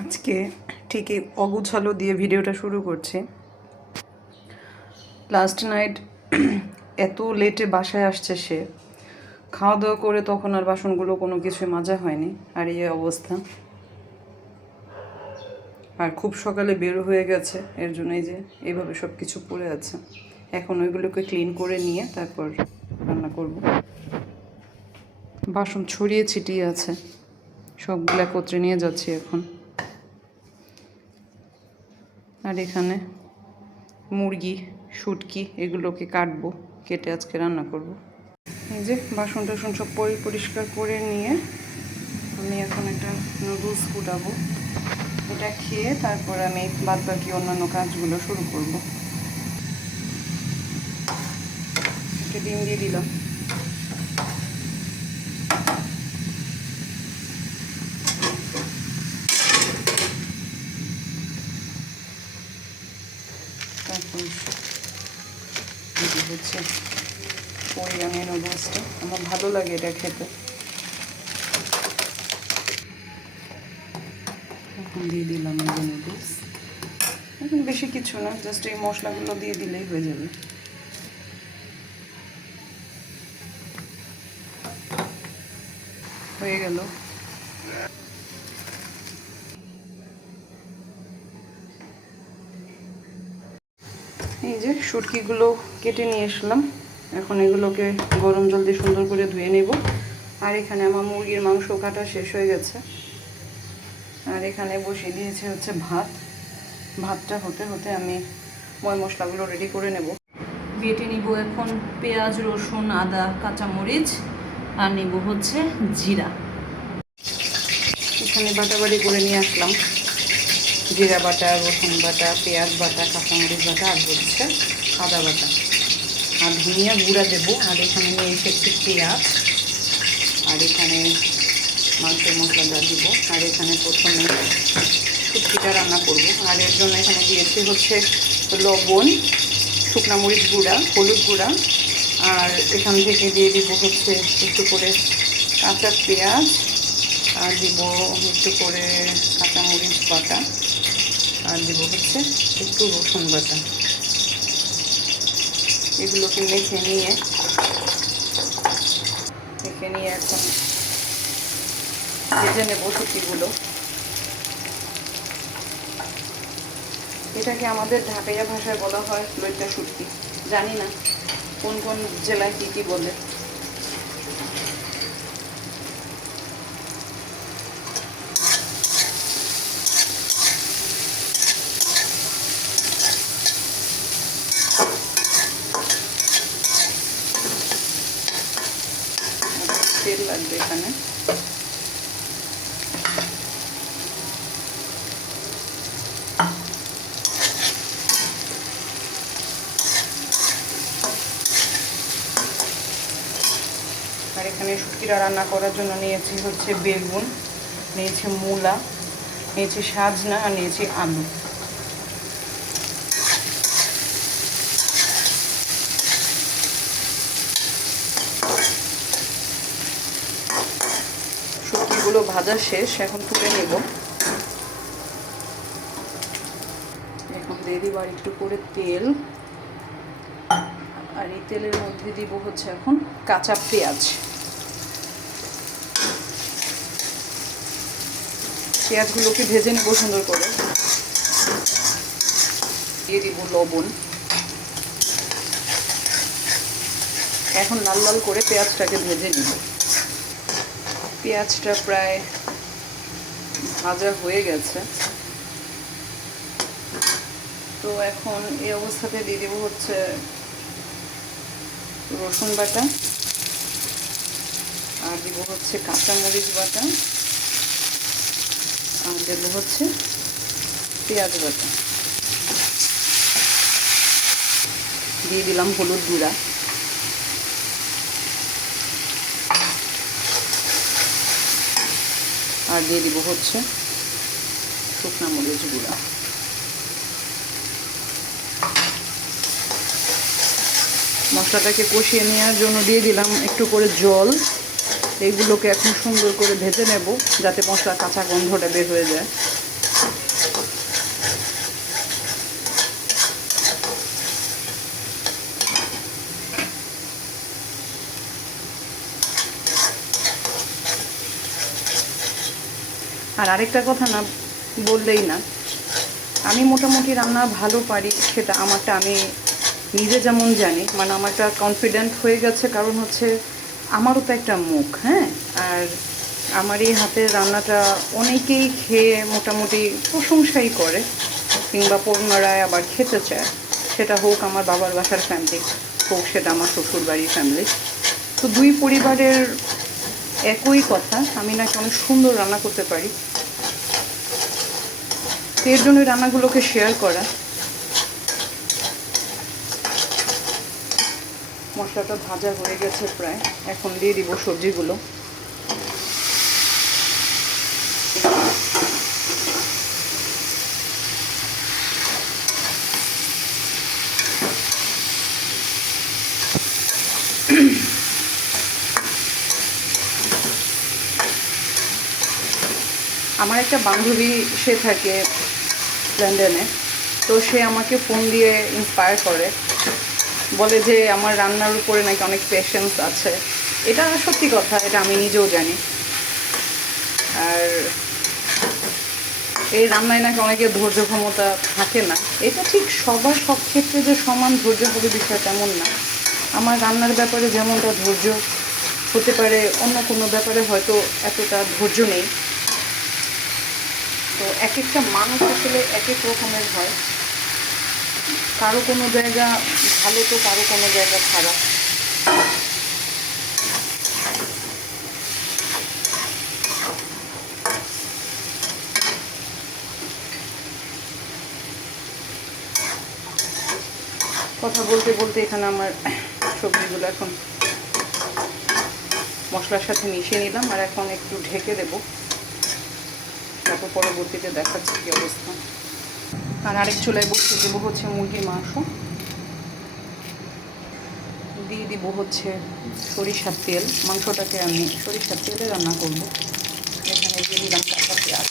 আজকে ঠিকই অগুছালো দিয়ে ভিডিওটা শুরু করছি। লাস্ট নাইট এত লেটে বাসায় আসছে সে, খাওয়া দাওয়া করে তখন আর বাসনগুলো কোনো কিছু মাজা হয়নি, আর এই অবস্থা। আর খুব সকালে বের হয়ে গেছে, এর জন্যই যে এইভাবে সব কিছু পড়ে আছে। এখন ওইগুলোকে ক্লিন করে নিয়ে তারপর রান্না করব। বাসন ছড়িয়ে ছিটিয়ে আছে, সবগুলো একত্রে নিয়ে যাচ্ছি এখন। আর এখানে মুরগি, শুটকি এগুলোকে কাটবো, কেটে আজকে রান্না করব। এই যে বাসন টাসন সব পরিষ্কার করে নিয়ে আমি এখন একটা নুডলস ফুটাবো। এটা খেয়ে তারপর আমি বাদ বাকি অন্যান্য কাজগুলো শুরু করব। একটা ডিম দিয়ে দিলাম। তারপর হচ্ছে কোরিয়ানি নুডলসটা, আমার ভালো লাগে এটা খেতে। এখন দিয়ে দিলাম এই নুডলস। এখন বেশি কিছু না, জাস্ট এই মশলাগুলো দিয়ে দিলেই হয়ে যাবে। হয়ে গেল। এই যে শুটকিগুলো কেটে নিয়ে আসলাম, এখন এগুলোকে গরম জল দিয়ে সুন্দর করে ধুয়ে নেব। আর এখানে আমার মুরগির মাংস কাটা শেষ হয়ে গেছে, আর এখানে বসিয়ে দিয়েছে হচ্ছে ভাত। ভাতটা হতে হতে আমি ময় মশলাগুলো রেডি করে নেব। বেটে নিব এখন পেঁয়াজ, রসুন, আদা, কাঁচামরিচ, আর নেব হচ্ছে জিরা। এখানে বাটাবাটি করে নিয়ে আসলাম জিরা বাটা, রসুন বাটা, পেঁয়াজ বাটা, কাঁচামরিচ বাটা, আর হচ্ছে আদা বাটা, আর ধনিয়া গুঁড়া দেবো। আর এখানে নিয়ে এসেছি পেঁয়াজ, আর এখানে মাংসের মশলাটা দিব। আর এখানে প্রথমে শুটকিটা রান্না করব। আর এর জন্য এখানে দিয়েছি হচ্ছে লবণ, শুকনা মরিচ গুঁড়া, হলুদ গুঁড়া, আর এখান থেকে দিয়ে দিব হচ্ছে একটু করে কাঁচা পেঁয়াজ, আর দিব একটু করে কাঁচামরিচ বাটা, আর দিব হচ্ছে একটু রসুন বাটা। এগুলোকে মেখে নিয়ে এখন ভেজে নেব শুটকিগুলো। এটাকে আমাদের ঢাকাইয়া ভাষায় বলা হয় লইট্টা শুটকি, জানি না কোন কোন জেলায় কী কী বলে। তেল লাগবে এখানে। আর এখানে শুটকিটা রান্না করার জন্য নিয়েছি হচ্ছে বেগুন, নিয়েছি মূলা, নিয়েছি সাজনা, আর নিয়েছি আলু। শুটকিগুলো ভাজা শেষ, এখন তুলে নেব। এখন দিয়ে দিব আর একটু করে তেল, আর এই তেলের মধ্যে দিব হচ্ছে এখন কাঁচা পেঁয়াজ। পেঁয়াজগুলোকে ভেজে নেব সুন্দর করে। দিয়ে দিব লবণ। এখন লাল লাল করে পেঁয়াজটাকে ভেজে নিব। পেঁয়াজটা প্রায় ভাজা হয়ে গেছে, তো এখন এই অবস্থাতে দিয়ে দেবো হচ্ছে রসুন বাটা, আর দিব হচ্ছে কাঁচামরিচ বাটা, আর দেবো হচ্ছে পেঁয়াজ বাটা। দিয়ে দিলাম হলুদ গুঁড়া, আর দিয়ে দিব হচ্ছে শুকনা মরিচ গুঁড়া। মশলাটাকে কষিয়ে নেওয়ার জন্য দিয়ে দিলাম একটু করে জল। এইগুলোকে এখন সুন্দর করে ভেজে নেব, যাতে মশলার কাঁচা গন্ধটা বের হয়ে যায়। আর আরেকটা কথা না বললেই না, আমি মোটামুটি রান্না ভালো পারি, সেটা আমারটা আমি নিজে যেমন জানি, মানে আমারটা কনফিডেন্ট হয়ে গেছে, কারণ হচ্ছে আমারও তো একটা মুখ, হ্যাঁ। আর আমার এই হাতের রান্নাটা অনেকেই খেয়ে মোটামুটি প্রশংসাই করে, কিংবা পুনরায় আবার খেতে চায়, সেটা হোক আমার বাবার বাসার ফ্যামিলি, হোক সেটা আমার শ্বশুর বাড়ির ফ্যামিলি। তো দুই পরিবারের একই কথা, আমি নাকি অনেক সুন্দর রান্না করতে পারি। তো এর জন্য রান্নাগুলোকে শেয়ার করা। মশলাটা ভাজা হয়ে গেছে প্রায়, এখন দিয়ে দিব সবজিগুলো। আমার একটা বান্ধবী, সে থাকে লন্ডনে, তো সে আমাকে ফোন দিয়ে ইন্সপায়ার করে, বলে যে আমার রান্নার উপরে নাকি অনেক পেশেন্স আছে। এটা সত্যি কথা, এটা আমি নিজেও জানি। আর এই রান্নায় নাকি অনেকের ধৈর্য ক্ষমতা থাকে না। এটা ঠিক সবার সব ক্ষেত্রে যে সমান ধৈর্য হবে বিষয় তেমন না। আমার রান্নার ব্যাপারে যেমনটা ধৈর্য হতে পারে, অন্য কোনো ব্যাপারে হয়তো এতটা ধৈর্য নেই। তো এক একটা মানুষ আসলে এক এক রকমের হয়, কারো কোনো জায়গা ভালো তো কারো কোনো জায়গা খারাপ। কথা বলতে বলতে এখানে আমার সবজিগুলো এখন মশলার সাথে মিশিয়ে নিলাম, আর এখন একটু ঢেকে দেব, তারপর পরবর্তীতে দেখাচ্ছি কী অবস্থা। আর আরেক চুলায় বসিয়ে দেবো হচ্ছে মুরগির মাংস, দিয়ে দিব হচ্ছে সরিষার তেল। মাংসটাকে আমি সরিষার তেলে রান্না করব। এখানে দিয়ে দিলাম কাঁচা পেঁয়াজ,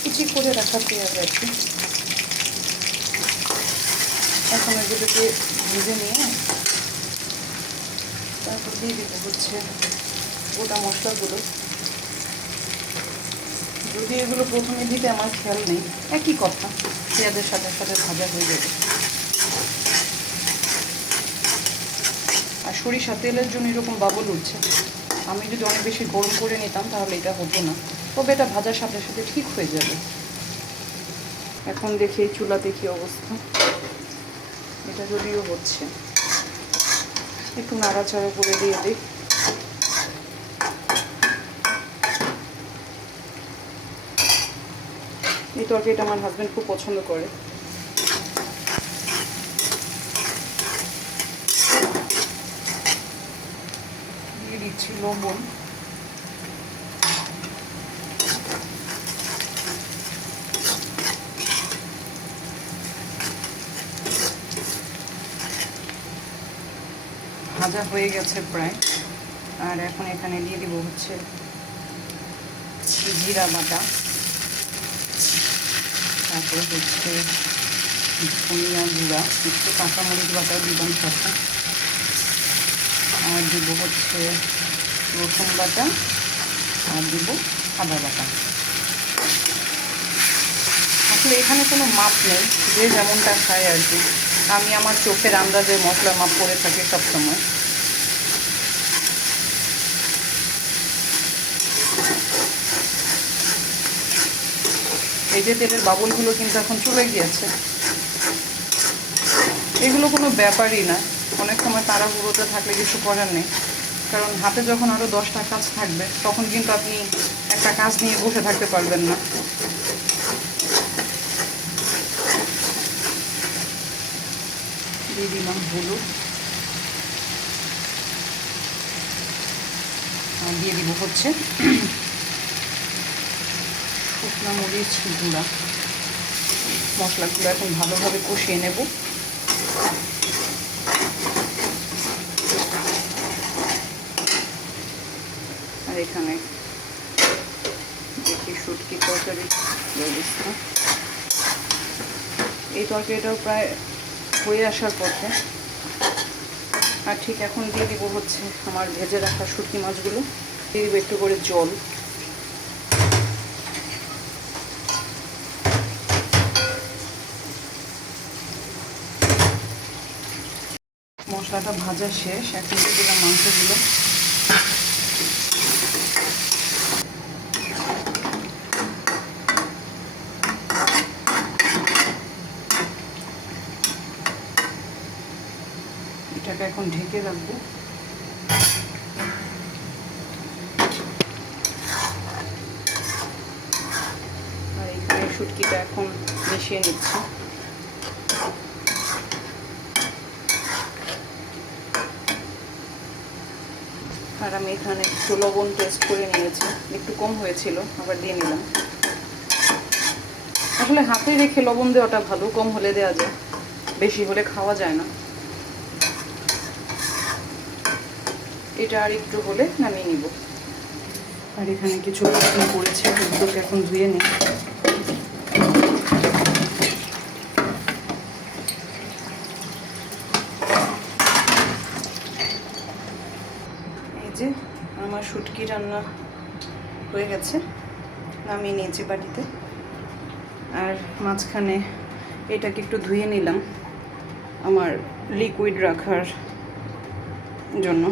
কুচি করে রাখা পেঁয়াজ আর কি। এখন এগুলোকে ভেজে নিয়ে তারপর দিয়ে দিব হচ্ছে গোটা মশলাগুলো। যদি এগুলো প্রথমে দিতে আমার খেয়াল নেই, একই কথা, পেঁয়াজের সাথে সাথে ভাজা হয়ে যাবে। আর সরিষা তেলের জন্য এরকম বাবল উঠছে। আমি যদি অনেক বেশি গরম করে নিতাম তাহলে এটা হতো না, তবে এটা ভাজার সাথে সাথে ঠিক হয়ে যাবে। এখন দেখি এই চুলাতে কী অবস্থা। এটা যদিও হচ্ছে, একটু নাড়াচাড়া করে দিয়ে দিই। এই তরকারিটা আমার হাজব্যান্ড খুব পছন্দ করে। দিয়ে দিচ্ছি লবণ, ভাজা হয়ে গেছে প্রায়। আর এখন এখানে দিয়ে দিব হচ্ছে জিরা বাটা, তারপরে হচ্ছে ধনিয়া গুঁড়া, একটু কাঁচামরিচ বাটাও দিলাম সাথে, আর দিব হচ্ছে রসুন বাটা, আর দিব আদা বাটা। আসলে এখানে কোনো মাপ নেই, যে যেমনটা খায় আর কি। আমি আমার চোখের আন্দাজে মশলার মাপ করে থাকি সবসময়। এই যে তেলের বাবলগুলো কিন্তু এখন চলে গিয়েছে। এগুলো কোনো ব্যাপারই না, অনেক সময় তাড়াহুড়োতে থাকলে কিছু করার নেই, কারণ হাতে যখন আরও 10টা কাজ থাকবে তখন কিন্তু আপনি একটা কাজ নিয়ে বসে থাকতে পারবেন না। দিয়ে দিলাম হলুদ, আর দিয়ে দিব হচ্ছে শুকনো মরিচ গুঁড়া। মশলাগুলো এখন ভালোভাবে কষিয়ে নেব। আর এখানে দেখি শুটকি তরকারির ব্যবস্থা। এই তরকারিটাও প্রায় হয়ে আসার পথে। আর ঠিক এখন দিয়ে দিব হচ্ছে আমার ভেজে রাখা শুটকি মাছগুলো। দিয়ে দিব একটু করে জল। মশলাটা ভাজা শেষ, এখন দিয়ে দিলাম মাংসগুলো। এটাকে এখন ঢেকে রাখবো। আর এখানে শুটকিটা এখন মিশিয়ে নিচ্ছি। আর আমি এখানে একটু লবণ টেস্ট করে নিয়েছি, একটু কম হয়েছিল, আবার দিয়ে নিলাম। আসলে হাতে রেখে লবণ দেওয়াটা ভালো, কম হলে দেওয়া যায়, বেশি হলে খাওয়া যায় না। এটা আর একটু হলে নামিয়ে নিব। আর এখানে কিছু পড়েছে, এগুলোকে এখন ধুয়ে নিই। এই যে আমার শুটকি রান্না হয়ে গেছে, নামিয়ে নিয়েছি বাটিতে। আর মাঝখানে এটাকে একটু ধুয়ে নিলাম আমার লিকুইড রাখার জন্য।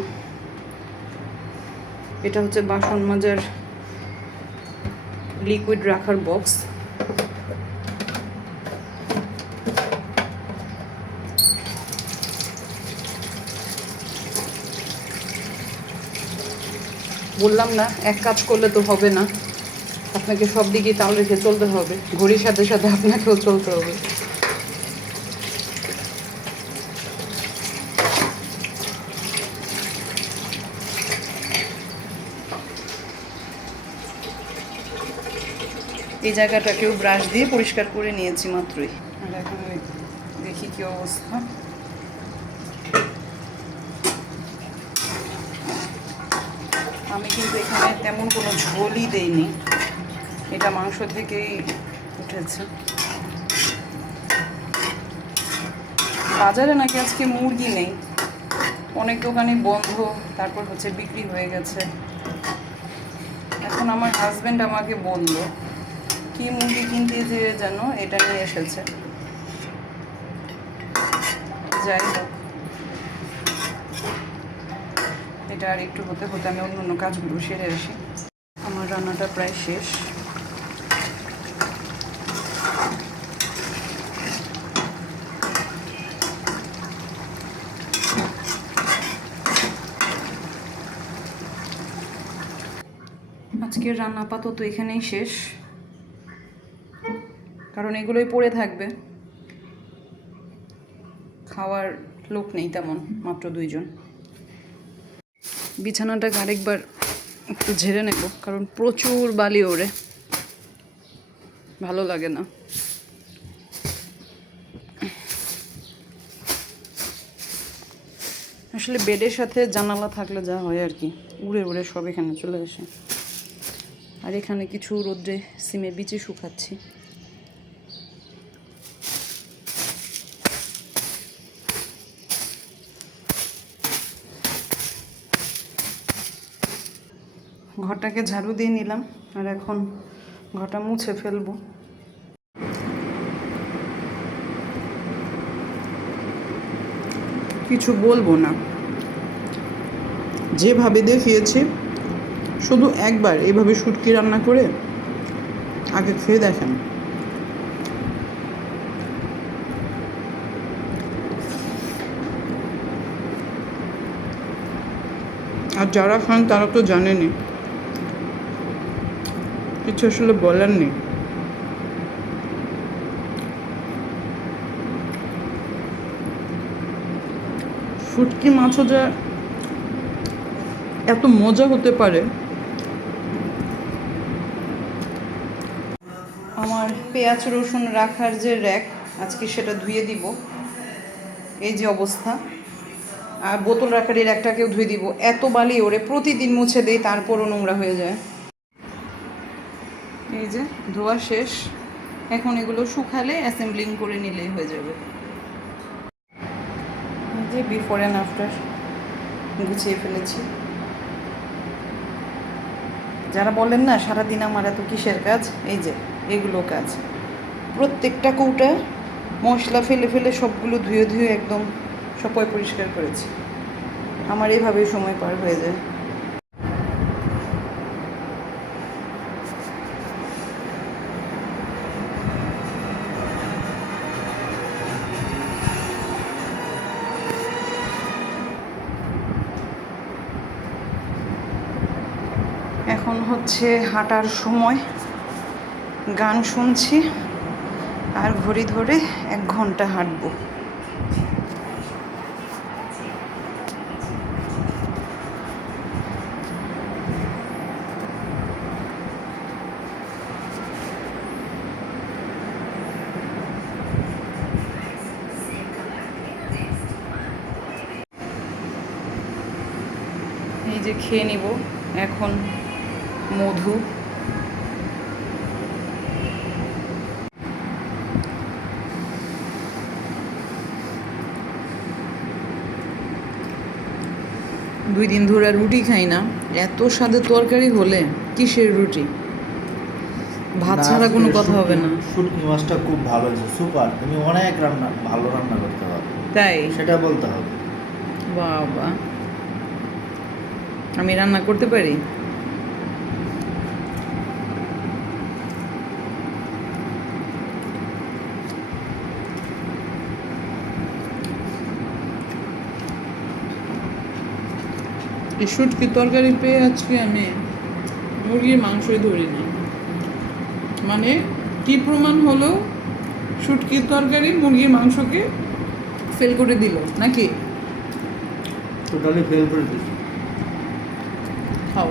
এটা হচ্ছে বাসন মাজার লিকুইড রাখার বক্স। বললাম না, এক কাজ করলে তো হবে না, আপনাকে সব দিকেই তাল রেখে চলতে হবে, ঘড়ির সাথে সাথে আপনাকেও চলতে হবে। এই জায়গাটাকেও ব্রাশ দিয়ে পরিষ্কার করে নিয়েছি মাত্রই। আর এখন দেখি কি অবস্থা। আমি কিন্তু এখানে তেমন কোনো ঝোলই দেইনি, এটা মাংস থেকেই উঠেছে। বাজারে নাকি আজকে মুরগি নেই, অনেক দোকানে বন্ধ, তারপর হচ্ছে বিক্রি হয়ে গেছে। এখন আমার হাজব্যান্ড আমাকে বলল কি মুরগি কিনতে যে যেন এটা নিয়ে এসেছে। যাই হোক, এটা আর একটু হতে হতে আমি অন্য অন্য কাজগুলো সেরে আসি। আমার রান্নাটা প্রায় শেষ। আজকের রান্না আপাতত এখানেই শেষ, কারণ এগুলোই পড়ে থাকবে। খাওয়ার লোক নেই তেমন, মাত্র 2 জন। বিছানাটাকে আরেকবার একটু ঝেড়ে নেব, কারণ প্রচুর বালি ওড়ে, ভালো লাগে না। আসলে বেডের সাথে জানালা থাকলে যা হয় আর কি, উড়ে উড়ে সব এখানে চলে আসে। আর এখানে কিছু রোদ্রে সিমের বিচি শুকাচ্ছি। ঘরটাকে ঝাড়ু দিয়ে নিলাম, আর এখন ঘরটা মুছে ফেলবো। কিছু বলবো না, যেভাবে দেখিয়েছি শুধু একবার এইভাবে শুটকি রান্না করে আগে খেয়ে দেখেন। আর যারা খান তারা তো জানেনই, কিছু আসলে বলার নেই। শুটকি মাছও যা এত মজা হতে পারে। আমার পেঁয়াজ রসুন রাখার যে র্যাক, আজকে সেটা ধুয়ে দিব। এই যে অবস্থা। আর বোতল রাখার এই র্যাকটাকেও ধুয়ে দিব। এত বালি ওরে, প্রতিদিন মুছে দেই, তারপরও নোংরা হয়ে যায়। এই যে ধোয়া শেষ, এখন এগুলো শুকালে অ্যাসেম্বলিং করে নিলেই হয়ে যাবে। যে বিফোর অ্যান্ড আফটার গুছিয়ে ফেলেছি। যারা বলেন না সারাদিন আমার এত কিসের কাজ, এই যে এগুলো কাজ। প্রত্যেকটা কৌটা মশলা ফেলে ফেলে সবগুলো ধুয়ে ধুয়ে একদম সব পরিষ্কার করেছি। আমার এইভাবেই সময় পার হয়ে যায়। এখন হচ্ছে হাঁটার সময়, গান শুনছি আর ঘড়ি ধরে 1 ঘন্টা হাঁটবো। এই যে খেয়ে নিব এখন মধু। দুই দিন ধরে রুটি খাই না, এত স্বাদের তরকারি হলে কিসের রুটি, ভাত ছাড়া কোনো কথা হবে না। শুটকি মাছটা খুব ভালো হয়েছে, সুপার। তুমি অনেক ভালো রান্না করতে পারো, তাই সেটা বলতে হবে। বাবা, আমি রান্না করতে পারি? এই শুটকির তরকারি পেয়ে আজকে আমি মুরগির মাংসই ধরি না। মানে কি প্রমাণ হলো, শুটকির তরকারি মুরগির মাংসকে ফেল করে দিল নাকি? টোটালি ফেল করে দিচ্ছি। খাও।